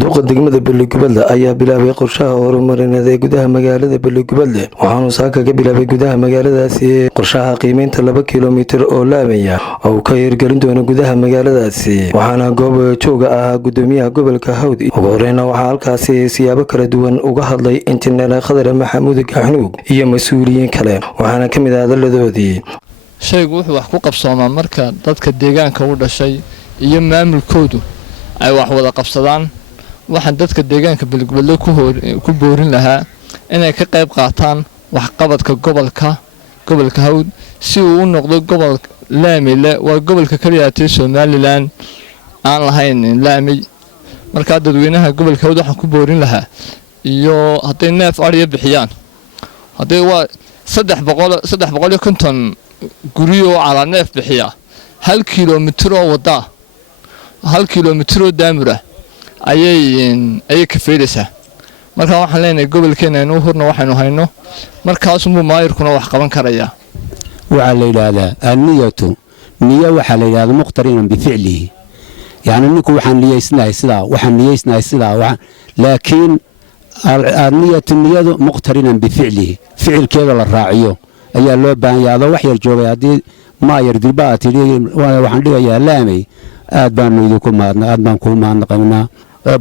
duqa degmada Balligubadle ayaa bilaabay qorshaha horumarineed ee gudaha magaalada Balligubadle waxaanu saaka ka bilaabay gudaha magaaladaasi qorshaha qiimeynta 2 kiiloomitir oo laamaya oo ka hirgelin doona gudaha magaaladaasi waxaana goob jooga ah gudoomiyaha gobolka Hawd ugu horeeyna waxaa halkaasi siyaabo kala duwan uga hadlay injineer Khadar Maxamuud Gaxnuug iyo mas'uuliyiin kale waxaana kamid ah hadaladoodii shaygu wuxuu wax ku qabsoomaa marka dadka deegaanka u dhashay iyo maamulkoodu ay wax wada qabsadaan waxaan dadka deegaanka Balligubadle ku boorin lahaa inay ka qayb qaataan wax qabadka gobolka Hawd si uu u noqdo gobol laamile waa gobolka kaliya ee Somaliland aan lahayn laami marka dadweynaha gobolka Hawd waxaan ku boorin lahaa iyo haday neef ariya bixiyaan haday waa 350 guriyo ala neef bixiya 1 kiiloomitir oo wada 1 kiiloomitir oo daamura ayay ka feedaysaa marka waxaan leenahay gobolkeena inuu hurno waxaanu hayno markaas uu maayirkuna wax qaban karaya waxa la yiraahdaa anniyatu niyo waxa la yiraahdaa muqtarinan bi ficlihi yani ninku waxaan niyeysnahay sida laakiin anniyatu niyadu muqtarinan bi ficlihi ficilkeeda la raaciyo ayaa loo baahan yahay wax yar joogay hadii maayir dilbaati waxaan dhigayaa laamay aad baan idinku maadnaa aad baan ku maadnaqaynaa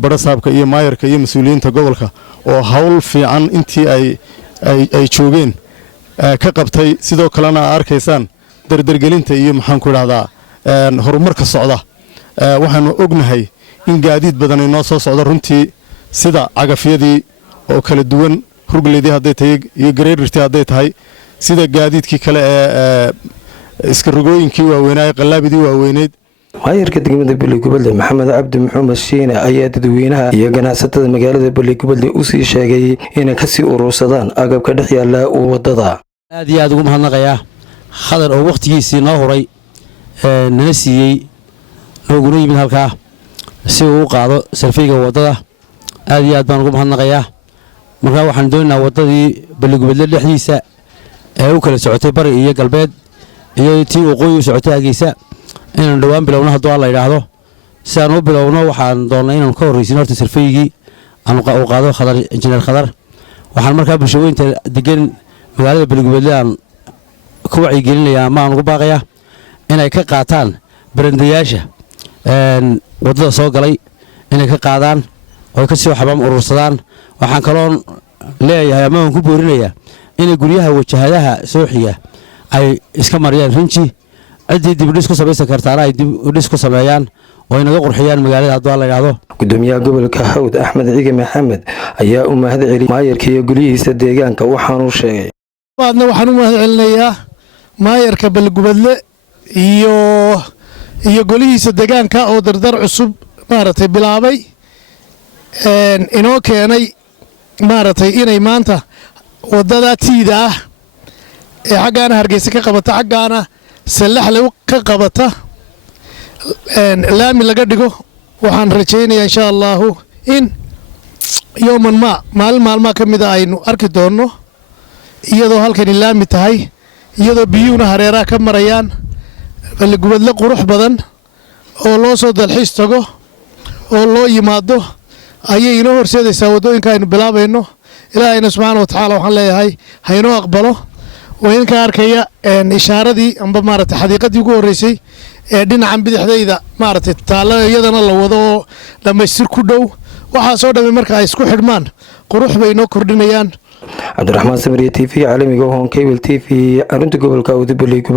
barasaabka iyo maayarka iyo mas'uuliyiinta gobolka oo hawl fiican intii ay joogeen ka qabtay sidoo kalena arkaysaan dardargelinta iyo maxaan ku raahdaa horumarka socda waxaanu ognahay in gaadiid badan ay noo soo socdo runtii sida cagafyadii oo kala duwan hurgleedii haday tahay iyo gareertii haday tahay sida gaadiidkii kale ee iska rogooyinkii waaweynaa qalaabidii waaweyneed maayirka degmada Balligubadle Maxamed Cabdi Maxamed Shiine ayaa dadweynaha iyo ganacsatada magaalada Balligubadle u sii sheegay inay ka sii urursadaan agabka dhex yaala wadada aad iyo aad ugu mahadnaqayaa Khadar oo waqtigiisii noo horay nana siiyay nooguna yimid halkaa si uu u qaado sarfeyga wadada aad iyo aad baan ugu mahadnaqayaa marka waxaan doonaynaa wadadii Balligubadle dhexdiisa ee u kala socotay bari iyo galbeed iyo tii waqooyi u socotay Hargeysa inaan dhawaan bilowno haddii la yiraahdo si aan u bilowno waxaan doonaa inaan ka horreysino horta sarfeygii aan u qaado Khadar injineer Khadar waxaan markaa bulshooyinka degan magaalada Balligubadle aan ku wacyigelinayaa ama aan ugu baaqayaa inay ka qaataan barandayaasha wadada soo galay inay ka qaadaan oo ka sii waxbaam urursadaan waxaan kaloo leeyahay ama aan ku boorinayaa inay guryaha wajahadaha soo xiga ay iska mariyaan rinji cidii dib u dhis ku samaysan kartaan ay dib u dhis ku sameeyaan oo inaga qurxiyaan magaalada haddii la yiraahdo gudoomiyaha gobolka Hawd Axmed Ciige Maxamed ayaa u mahad celiyay maayirka iyo golihiisa deegaanka waxaanu sheegay waxaan u mahad celinayaa maayirka Balligubadle iyo golihiisa deegaanka oo dardar cusub maaragtay bilaabay inoo keenay maaragtay inay maanta wadada tiida ah ee xaggaana Hargeysa ka qabata xaggaana salaxle ka qabata laami laga dhigo waxaan rajaynayaa insha Allah in yooman maalma kamida aynu arki doono iyadoo halkan laami tahay iyadoo biyuuna hareeraha ka marayaan Balligubadle qurux badan oo loo soo dalxiis tago oo loo yimaado ayay inoo horseedaysaa wadooyinka aynu bilaabayno ilaahayna subxaanahu wa ta'aala waxaan leeyahay hayno aqbalo وين كاركيا إشارة أم بمارة حديقة يقول رئيسي دينا عم بدحديدا مارة تعالى يدنا الله وضو لما يصير كدو وحاسودا بمركز يسكو حرمان قروح بينو كردنيان عبد الرحمن سمري تي في عالمي جوهون كيبل تي في أرنت قبل كاودي بليكو